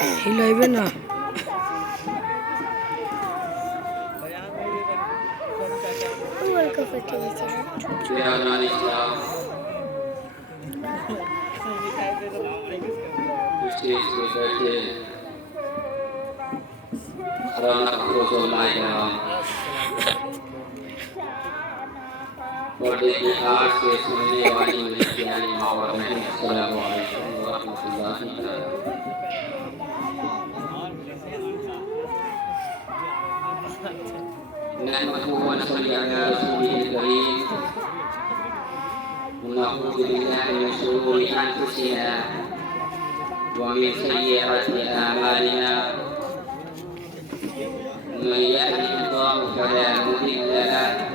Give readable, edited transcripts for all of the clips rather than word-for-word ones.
हिलाइबे ना पर्दे की आड़ से सुनने वाली मेरी प्यारी माँ और बहन, अस्सलामु अलैकुम व रहमतुल्लाहि नहमदुहु व नसल्ली अला रसूलिहिल करीम व नऊज़ु बिल्लाहि मिन शुरूरि अनफुसिना व मिन सय्यिआति अमालिना मन यहदिहिल्लाहु फला मुदिल्ल लहु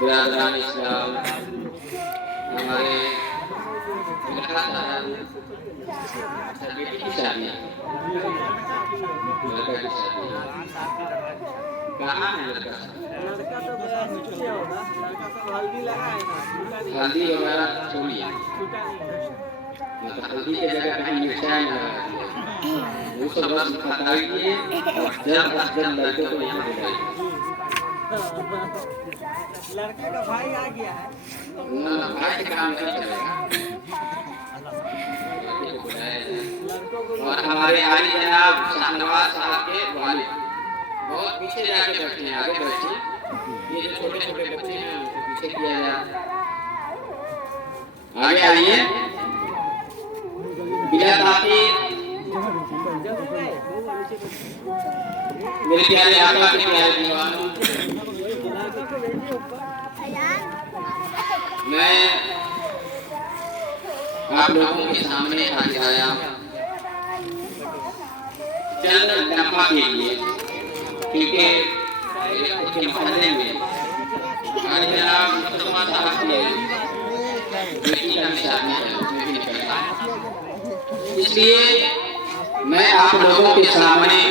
बिरादरान इस्लाम हमारे बेटी की शादी लड़का की शादी कहाँ है लड़का हल्दी वगैरह छोड़िए हल्दी की जगह कहीं मिठाई वो सब बस बताइए और जब लड़के को यहाँ बुलाइए लड़का का भाई आ गया है ना भाई काम नहीं चलेगा और हमारे आली जनाब शाहनवाज साहब के वालिद बहुत पीछे जाके बैठे हैं, आगे बैठे ये जो छोटे छोटे बच्चे हैं उनको पीछे किया जाए। आगे आइए बिला ताकीर मेरे प्यारे आका के प्यारे दीवानों, मैं आप लोगों के सामने आज आया चंद लम्हा के लिए, क्योंकि उसके मोहल्ले में आज जनाब मुस्तफा साहब की बेटी का शादी है, उसमें भी निकलता है, इसलिए मैं आप लोगों के सामने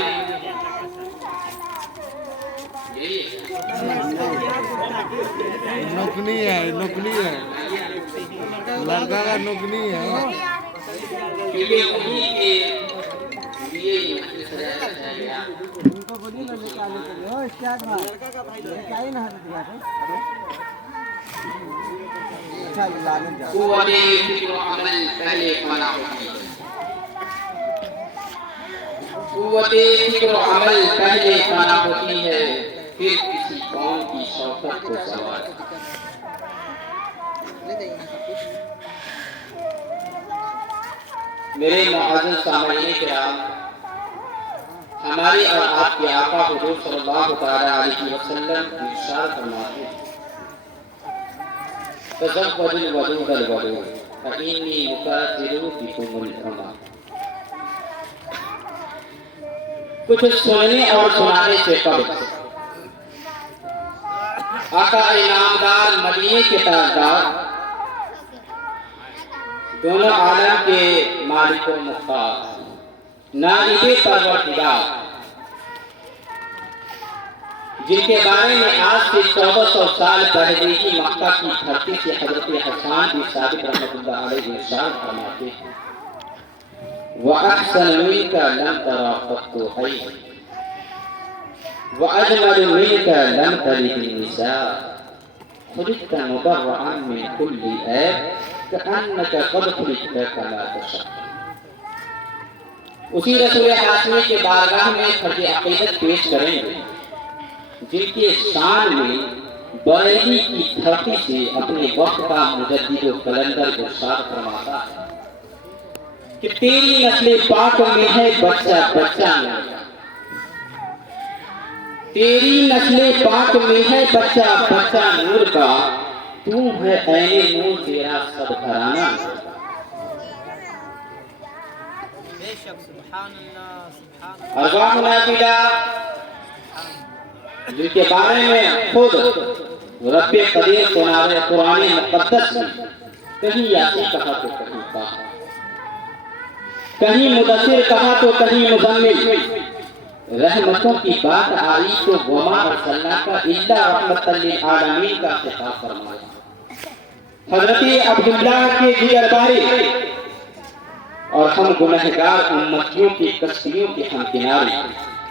नौकरी है लड़का का नौकरी है क्योंकि उन्हीं के लिए उनको बोलिए ना निकालने के लिए। ओ स्टार्ट मार लड़का का भाई क्या ही ना हट गया है। अच्छा लाने जा कुव्वते फिक्र अमल पहले फना होती है, कुव्वते फिक्र अमल पहले फना होती है, फिर किसी कौम की शौकत को सवार। मेरे मुअज़्ज़िज़ सामईन किराम, हमारे और आपके आका हुज़ूर सल्लल्लाहु अलैहि वसल्लम इरशाद फरमाते हैं, तज़व्वजुल वदूदल वदूद फइन्नी मुकाथिरु बिकुमुल उमम। कुछ सुनने और सुनाने से कबल आका इनामदार मदीने के ताजदार दोनों आलम के मालिक व मुख्तार नाइबे परवरदिगार, जिनके बारे में आज से 1400 साल पहले ही मक्का की धरती से हजरत हसन बिन साबित रहमतुल्लाह अलैहि इरशाद फरमाते हैं, व अहसन मिनका लम तरा क़त्तु हैय व अजमल मिनका लम तलिद निसा खुलिक़्ता मुबर्रअन मिन कुल्ली ऐब कअन्नका क़द खुलिक़्ता कमा तशा। उसी रसूल हाशमी के बारगाह में फर्ज अक़ीदत पेश करेंगे, जिनके शान में बरेली की धरती से अपने वक्त का मुजद्दिद व कलंदर इरशाद फरमाता है कि तेरी नस्ल पाक में है बच्चा बच्चा नूर, तेरी नस्ल पाक में है बच्चा बच्चा नूर का, तू है ऐने नूर तेरा सब घराना। अज़ा मुनाफिला, जिनके बारे में खुद रब्बे कदीर सुनारे कुरान मुक़द्दस में कहीं यासी कहा तो कहीं कहा, कहीं मुदस्सिर कहा तो कहीं मुज़म्मिल। रहमतों की बात आई तो वमा अरसलनाका इल्ला रहमतल लिल आलमीन का खिताब फरमाया। हज़रत अब्दुल्लाह के जिगर बारे और हम गुनहगार उम्मतियों की कस्तियों के हम किनारे।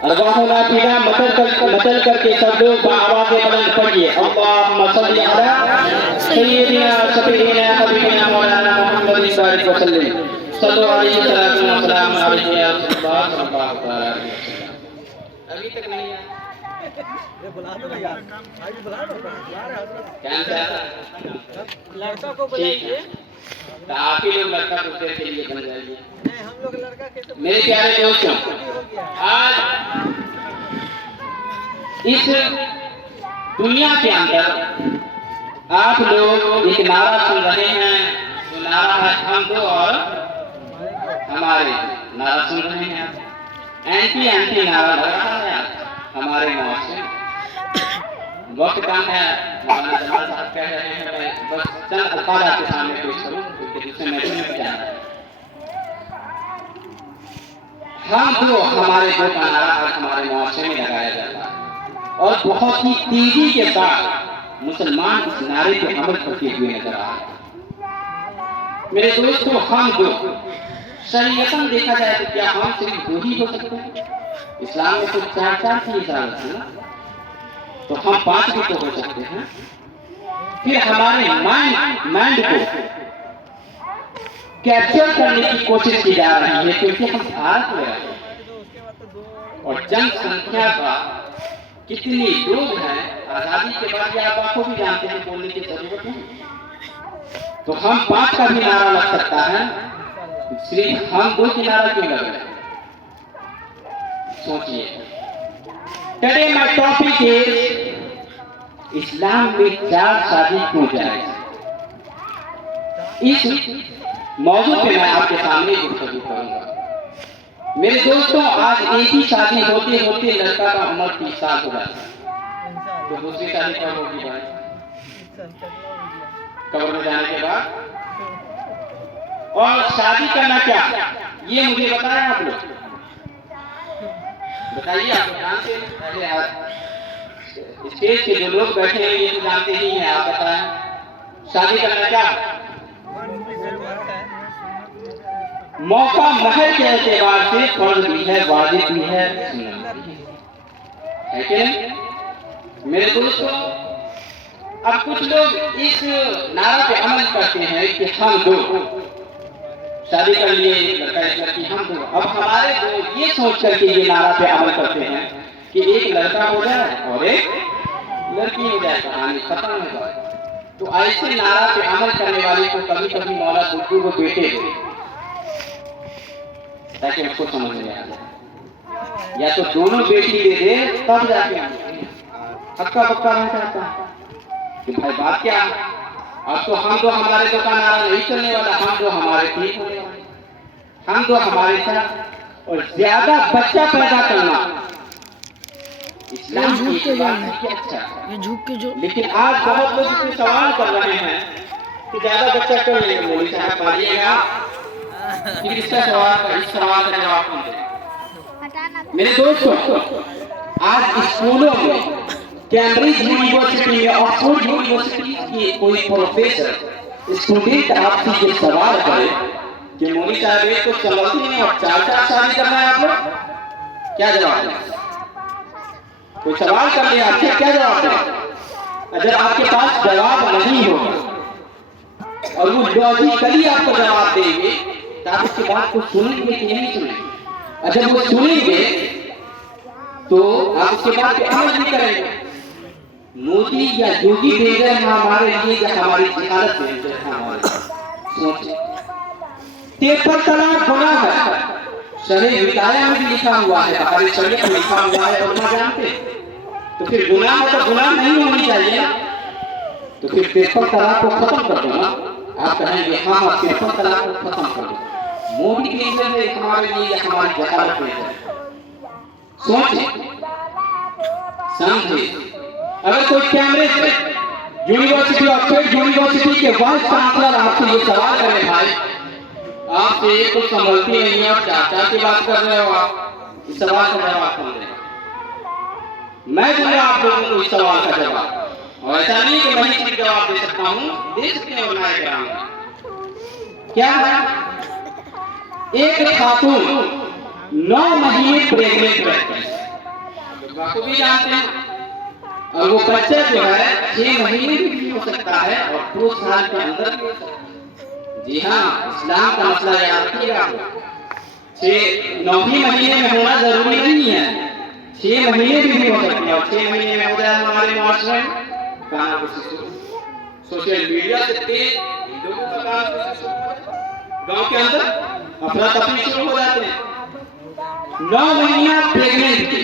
अरवाहुना फिदा मचल करके सब लोग बाआवाज़ बुलंद पढ़िए, अल्लाहुम्मा सल्ली अला सय्यिदिना शफीइना हबीबिना मौलाना मुहम्मद सल्लल्लाहु अलैहि वसल्लम। सल्लल्लाहु अलैहि वसल्लम अलैहि सल्लल्लाहु अलैहि वसल्लम। अभी तक नहीं आया, ये बुला दो ना यार, आज बुला दो क्या लड़का को बुलाइए। तो आप ही लोग लड़का दूसरे के लिए बन जाइए। नहीं, हम लोग लड़का कैसे? मेरे प्यारे दोस्तों, आज इस दुनिया के अंदर आप लोग एक नारा सुन रहे हैं, तो नारा है हम दो और हमारे। नारा सुन रहे हैं, एंटी एंटी नारा लग रहा है हमारे मौत से। वक्त कम है, मौलाना जमाल साहब कह रहे हैं, मैं बस चंद अल्फाज आपके सामने पेश करूं क्योंकि दूसरे मैटर में जाना है। हम दो हमारे दो का नारा आज हमारे मुआशरे में लगाया जाता है और बहुत ही तेजी के साथ मुसलमान इस नारे पे अमल करते हुए नजर आ रहे हैं। मेरे दोस्तों, हम दो शरीयतन देखा जाए तो क्या हम सिर्फ दो ही हो सकते हैं? इस्लाम में तो चार चार की इजाजत है ना, तो हम पांच भी तो हो सकते हैं। फिर हमारे माइंड को कैप्चर करने की कोशिश की जा रही है क्योंकि हम भारत में रहते हैं और जनसंख्या का कितनी लोग हैं आजादी के बाद, आप आपको भी जानते हैं, बोलने की जरूरत नहीं। तो हम पांच का भी नारा लग सकता है, सिर्फ हम दो की नारा क्यों लग रहे हैं? सोचिए। टुडे माय टॉपिक इज इस्लाम में चार शादी क्यों जायज? इस मौजूद पे मैं आपके सामने गुफ्तगू करूंगा। मेरे दोस्तों, आज एक ही शादी होते होते लड़का का उम्र 30 साल हो जाता है, तो दूसरी शादी कब होगी भाई? कब्र में जाने के बाद। और शादी करना क्या, ये मुझे बताया आप लोग, बताइए। आप जानते हैं, पहले आप स्टेज के जो लोग बैठे हैं ये तो जानते ही हैं, आप बताएं शादी करना क्या? मौका महल के एतबार से फर्ज भी है, वाजिब भी है, सुन्नत भी है कि नहीं? मेरे दोस्तों, अब कुछ लोग इस नारा पे अमल करते हैं कि हम दो शादी कर लिए, लड़का एक लड़की, हम दो। अब हमारे दो ये सोच करके ये नारा पे अमल करते हैं कि एक लड़का हो जाए और एक लड़की हो जाए, कहानी खत्म हो जाए। तो ऐसे नारा पे अमल करने वाले को कभी कभी मौला बुद्धू को बेटे ताकि उसको समझ में आ जाए, या तो दोनों बेटी दे दे तब जाके हक्का बक्का रह जाता है कि भाई बात क्या। अब तो हम दो हमारे दो का नारा नहीं चलने वाला, हम दो हमारे ठीक होने वाले, हम दो हमारे साथ। और ज्यादा बच्चा पैदा करना इस्लाम की बात है कि अच्छा है, ये झुक के जो, लेकिन आज बहुत लोग इसमें सवाल कर रहे हैं कि ज्यादा बच्चा क्यों लेंगे? मौलवी साहब पालिएगा, फिर इसका इस सवाल का जवाब कौन देगा? मेरे दोस्तों, आज स्कूलों में, कैम्ब्रिज यूनिवर्सिटी में, ऑक्सफोर्ड यूनिवर्सिटी की कोई प्रोफेसर स्टूडेंट आपसे ये सवाल करे कि मौलवी साहब एक तो समझती नहीं और चार चार शादी करना है आप लोग, क्या जवाब दें? कोई सवाल कर लिया आपसे, क्या जवाब दें? अगर आपके पास जवाब नहीं होगा और वो लॉजिकली आपको जवाब देंगे तो आप उसकी बात को सुनेंगे कि नहीं सुनेंगे? अगर वो सुनेंगे तो आप उसके बात पे अमल नहीं करेंगे। मोदी या योगी भेज रहे हैं हमारे लिए या हमारी जिहालत भेज रहे हैं हमारे लिए? सोचिए। 53 तलाक गुनाह है, शरीय विदाया में भी लिखा हुआ है, हमारे शरीयत में लिखा हुआ है, और ना जानते। तो फिर गुनाह मतलब गुनाह नहीं होनी चाहिए ना, तो फिर 53 तलाक को खत्म कर दो ना। आप कहेंगे हाँ 53 तलाक को खत्म कर दो, मोदी भेज रहे हैं हमारे लिए या हमारी जिहालत भेज रहे हैं? सोचिए, समझिए। अगर कोई कैम्ब्रिज यूनिवर्सिटी, ऑक्सफोर्ड यूनिवर्सिटी के वाइस चांसलर आपसे ये सवाल करे भाई आपसे कुछ संभलती नहीं है और चाचा की बात कर रहे हो आप। इस सवाल का जवाब कौन देगा? मैं दूंगा आप लोगों को इस सवाल का जवाब। और ऐसा नहीं कि मैं ही जवाब दे सकता हूँ, दे सकते हैं उलमाए किराम। क्या है? एक खातून 9 महीने प्रेग्नेंट रहती है, को भी जानते हैं, और वो बच्चा जो है 6 महीने भी हो सकता है और 2 साल के अंदर भी हो सकता है। जी हाँ, इस्लाम का मसला याद रखिएगा। 9 महीने में होना जरूरी नहीं है, 6 महीने भी हो सकते हैं। और 6 महीने में हो जाए हमारे माशरे में कहाँ सोशल मीडिया से तेज लोगों का गांव के अंदर अफरा तफरी शुरू हो जाते हैं। 9 महीना प्रेग्नेंट थी,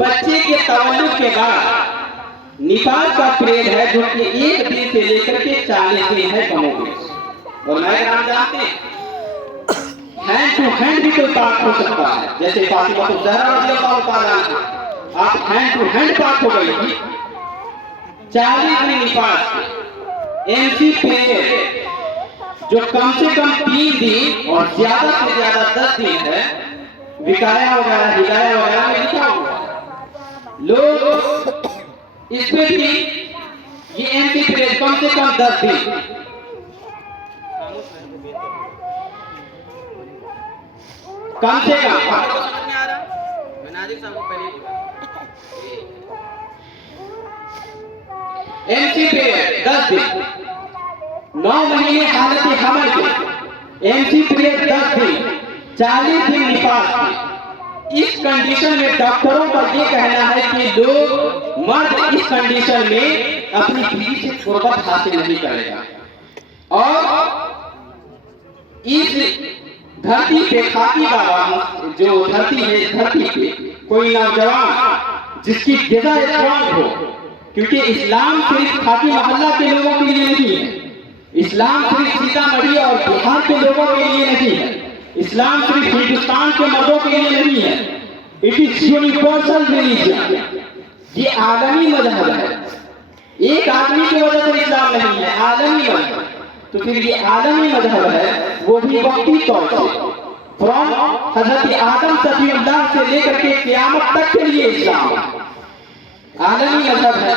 बच्चे के तवल्लुद के बाद निफास का पीरियड है जो कि 1 दिन से लेकर के 40 दिन है कमोबेश। और मैं नाम जानते हैं हैंड टू हैंड भी कोई पाक हो सकता है, जैसे फातिमा तो ज़हरा रज़ियल्लाहु ताला अन्हा, आप हैंड टू हैंड पाक हो गई थी। 40 दिन निफास के एमसी पीरियड जो कम से कम 3 दिन और ज्यादा से ज्यादा 10 दिन है, विकाया वगैरह हिदाया वगैरह में लिखा हुआ लोग इसमें भी ये एमसी पीरियड कम से कम 10 दिन। कम से कम समझ में आ रहा? मैं नाजिर साहब को पहले एमसी पीरियड 10 दिन, 9 महीने हालत हमल के एमसी पीरियड 10 दिन, 40 दिन निफास के। इस कंडीशन में डॉक्टरों का ये कहना है कि लोग मर्द इस कंडीशन में अपनी बीवी से कुर्बत हासिल नहीं करेगा। और इस धरती पे खाकी बाबा जो धरती है, धरती पे कोई नौजवान जिसकी गिज़ा स्ट्रॉन्ग हो, क्योंकि इस्लाम सिर्फ खाकी मोहल्ला के लोगों के लिए नहीं है, इस्लाम सिर्फ सीतामढ़ी और बिहार के लोगों के लिए नहीं है, इस्लाम सिर्फ हिंदुस्तान के मर्दों के लिए नहीं है। इट इज यूनिवर्सल रिलीजन, ये आलमी मजहब है। एक आदमी की वजह से इस्लाम नहीं है, आलमी मजहब। तो फिर ये आलमी मजहब है, वो भी वक्ती तौर से फ्रॉम हजरत आदम सफीउल्लाह से लेकर के क़यामत तक के लिए इस्लाम आलमी मजहब है।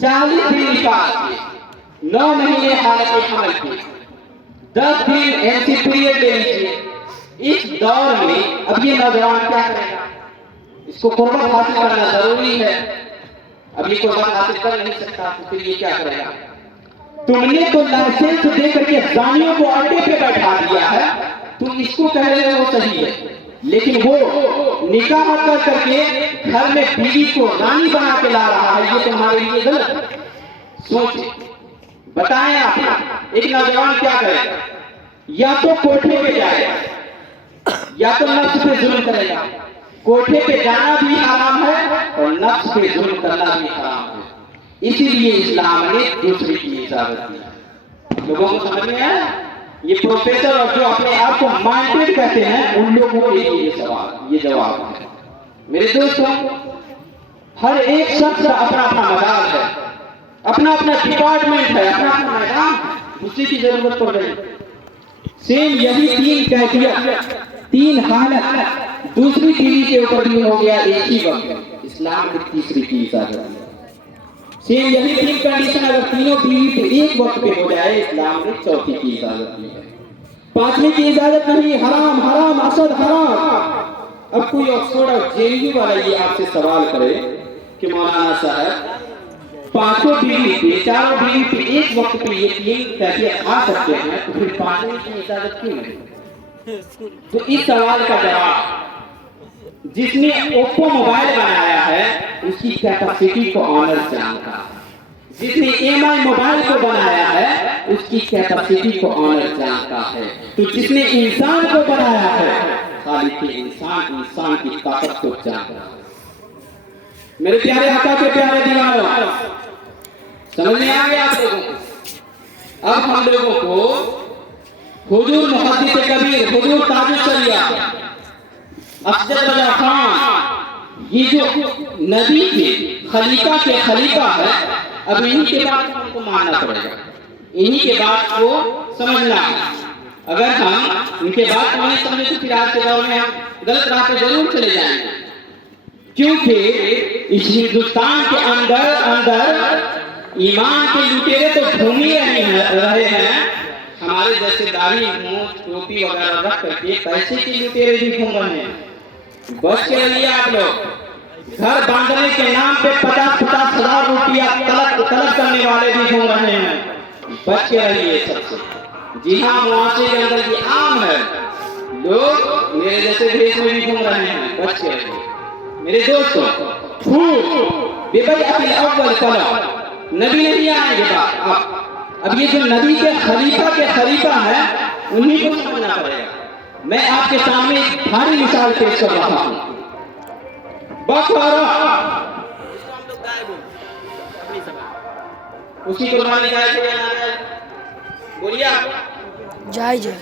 40 दिन निफास के, 9 महीने हालत हमल की, 10 दिन एमसी पीरियड ले लीजिए। इस दौर में अब ये नौजवान क्या करेगा? इसको कुर्बत हासिल करना जरूरी है, अब ये कुर्बत हासिल कर नहीं सकता, तो फिर ये क्या करेगा? तुमने तो लाइसेंस दे करके जानियों को अड्डे पे बैठा दिया है, तुम इसको कह रहे हो सही है, लेकिन वो निकाह कर करके घर में बीवी को रानी बना के ला रहा है, ये तुम्हारे लिए गलत है। सोचिए, बताएं आप, एक नौजवान क्या करेगा? या तो कोठे पे जाएगा या तो नफ्स पे जुल्म करेगा। कोठे पे जाना भी हराम है और नफ्स पे जुल्म करना भी हराम है। इसीलिए इस्लाम ने दूसरे की इजाजत दी। लोगों को समझ में आया? ये प्रोफेसर और जो अपने आप को माइंडेड कहते हैं, उन लोगों के लिए ये जवाब है। मेरे दोस्तों, हर एक शख्स का अपना अपना मजाज है, अपना अपना डिपार्टमेंट है, अपना अपना मैदान है, दूसरे की जरूरत पड़ रही। सेम यही 3 कैफियत, 3 हालत दूसरी बीवी के ऊपर भी हो गया एक ही वक्त, इस्लाम की तीसरी की इजाजत है। सेम यही 3 कंडीशन अगर तीनों बीवी पे एक वक्त पे हो जाए, इस्लाम ने चौथी की इजाजत दी है। 5वीं की इजाजत नहीं, हराम हराम असद हराम। अब कोई ऑक्सफोर्ड और जेएनयू वाला ये आपसे सवाल करे कि मौलाना साहब 5 बीवी पे, 4 बीवी पे एक वक्त पे ये 3 कैफियत आ सकते हैं, तो फिर 5वीं की इजाजत क्यों नहीं? तो इस सवाल का जवाब, जिसने ओप्पो मोबाइल बनाया है उसकी कैपेसिटी को ऑनर जानता है, जिसने एमआई मोबाइल को बनाया है उसकी कैपेसिटी को ऑनर जानता है। तो जिसने इंसान को बनाया है, खालिक इंसान की ताकत को जानता है। मेरे प्यारे आका के प्यारे दीवारों, समझ में आ गया आप लोगों को? अब हम लोगों को हुजूर मुहद्दिस कबीर, हुजूर ताजुल शरिया अफजल रजा खान, ये जो नबी के खलीफा के खलीफा है, अब इन्हीं के बात को हमको मानना पड़ेगा, इन्हीं के बात को समझना है। अगर हम उनके बात को नहीं समझे तो फिर आज के दौर में हम गलत राह पे जरूर चले जाएंगे, क्योंकि इस हिंदुस्तान के अंदर ईमान के लुटेरे तो घूम ही रहे हैं। हमारे जैसे दाढ़ी मूंछ टोपी वगैरह रख करके पैसे के लुटेरे भी घूम रहे हैं। बच के रहिए आप लोग। घर बांधने के नाम पे 50-50 हजार रुपया तलब करने वाले भी घूम रहे हैं। बच के रहिए सबसे। जी हाँ, मुआशरे के अंदर ये आम है, लोग मेरे जैसे देश में भी घूम रहे हैं। बच के रहिए मेरे दोस्तों। नबी नहीं आएंगे अब ये जो नबी के खलीफा है उन्हीं को समझना पड़ेगा। मैं आपके सामने एक भारी मिसाल पेश कर रहा हूँ। उसकी कुर्बानी जायज है या नाजायज? बोलिए जायज है।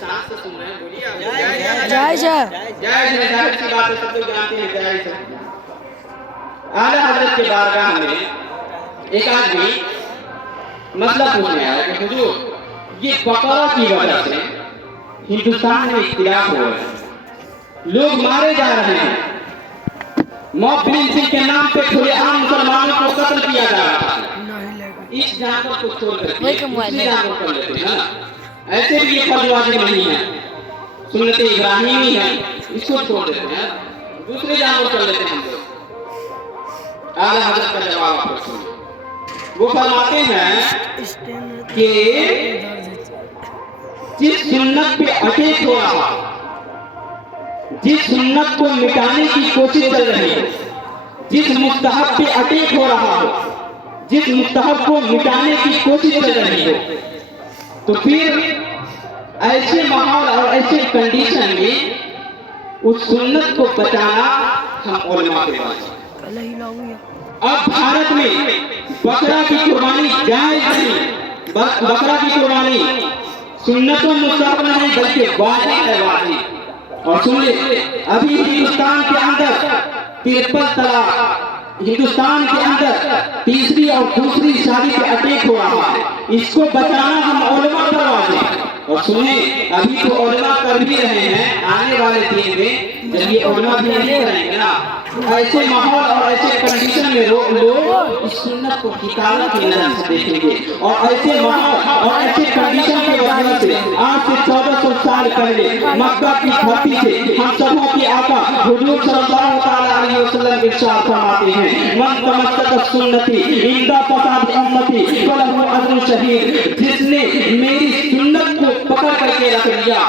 जायज है, जाहिर सी बात है, सब लोग जानते हैं जायज है। आला हजरत के बारगाह में एक आदमी मसला पूछने आया कि हुजूर, ये बकरा की वजह से हिंदुस्तान में इख्तिलाफ हो रहा है, लोग मारे जा रहे हैं, मॉब लिंचिंग के नाम पे खुलेआम मुसलमानों को कत्ल किया जा रहा है। इस जानवर को छोड़कर दूसरे जानवर कर लेते हैं ना, ऐसे भी ये फर्ज वाजिब नहीं है, सुन्नत इब्राहिमी है, इसको छोड़ देते हैं, दूसरे जानवर कर लेते हैं हम लोग। आला हज़रत का जवाब आपको सुनिए। वो फरमाते हैं कि जिस सुन्नत पे अटैक हो रहा, जिस सुन्नत को मिटाने की कोशिश चल रही है, जिस मुस्तहब पे अटैक हो रहा हो, जिस मुस्तहब को मिटाने की कोशिश चल रही हो, तो फिर ऐसे माहौल और ऐसे कंडीशन में उस सुन्नत को बचाना हम उलमा के पास। अब भारत में बकरा की कुर्बानी जायज नहीं, बकरा की कुर्बानी सुन्नतों मुस्तहब नहीं बल्कि वाजिब है, वाजिब। और सुनिए, अभी हिंदुस्तान के अंदर 53 तलाक, हिंदुस्तान के अंदर तीसरी और दूसरी शादी पे अटैक हो रहा है, इसको बचाना हम उलमा पर वाजिब है। और सुने, अभी तो उलमा कर भी रहे हैं, आने वाले दिन में जब ये उलमा भी नहीं करेंगे ना, ऐसे माहौल और ऐसे कंडीशन में लोग इस सुन्नत को हिकायत की नजर से देखेंगे। और ऐसे माहौल और ऐसे कंडीशन की वजह से आज से 1400 साल पहले मक्का की धरती से हम सबों के आका हुजूर सल्लल्लाहु अलैहि वसल्लम इरशाद फरमाते हैं, मन तमस्सक सुन्नती इंदा फसाद उम्मती फलहु अजर शहीद। जिसने मेरी सुन्नत को पकड़ करके रख लिया,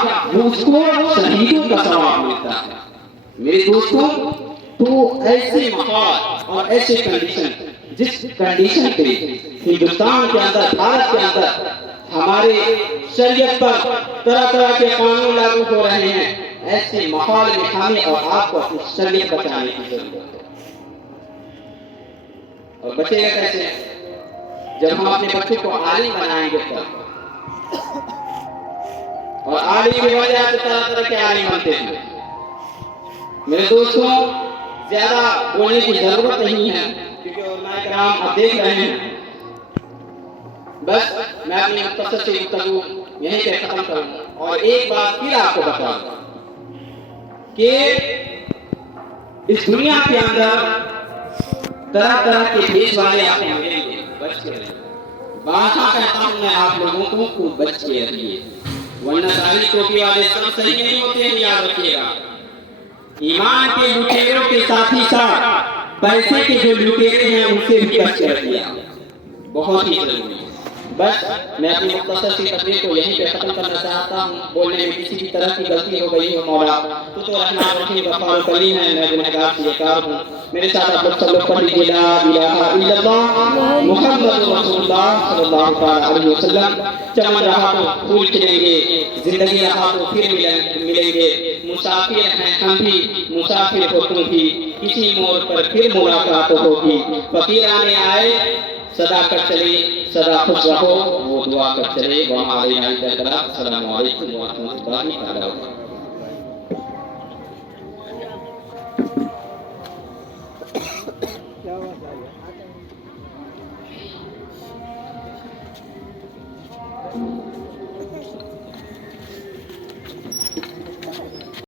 उसको शहीदों का सवाब मिलता है। मेरे दोस्तों, तो ऐसे माहौल और ऐसे कंडीशन, जिस कंडीशन पे हिंदुस्तान के अंदर, भारत के अंदर हमारे शरीयत पर तरह तरह के कानून लागू हो रहे हैं, ऐसे माहौल में हमें और आपको अपनी शरीयत बचाने की जरूरत है। और बचेगा कैसे? जब हम अपने बच्चों को आलिम बनाएंगे तब। और आलिम की वजह से तरह तरह के आलिम बनते हैं। मेरे दोस्तों, ज्यादा बोलने की जरूरत नहीं है, क्योंकि उलमाए किराम आप देख रहे हैं। बस मैं अपनी मुख्तसर सी गुफ्तगू यहीं पे खत्म करूंगा और एक बात फिर आपको बताऊंगा कि इस दुनिया के अंदर तरह तरह के देश वाले आपको मिलेंगे, बच के रहिए। बादशाह कहता हूं मैं आप लोगों को खूब बच के रहिए, वरना सारी टोपी वाले सब सही नहीं होते हैं, याद रखिएगा। ईमान के लुटेरों के साथ ही साथ पैसे के जो लुटेरे हैं उनसे भी बच कर रखिए, बहुत ही जरूरी है। बस मैं अपनी मुख्तसर सी तकरीर को यहीं पे खत्म करना चाहता हूँ। बोलने में किसी भी तरह की गलती हो गई हो मौला तो रहमान रहीम गफ्फार करीम है, मैं गुनहगार सिकार हूँ। मेरे साथ आप लोग सब लोग पढ़ लीजिए ला इलाहा इल्लल्लाह मुहम्मद रसूलुल्लाह सल्लल्लाहु अलैहि वसल्लम। चमन रहा तो फूल खिलेंगे, जिंदगी रहा तो फिर मिलेंगे। मुसाफिर हैं हम भी, मुसाफिर हो तुम भी, किसी मोड़ पर फिर मुलाकात होगी। फकीर आने आए सदा कर चले, सदा खुश रहो, वो दुआ कर चले। वहाँ अस्सलामु अलैकुम व रहमतुल्लाहि व बरकातहू।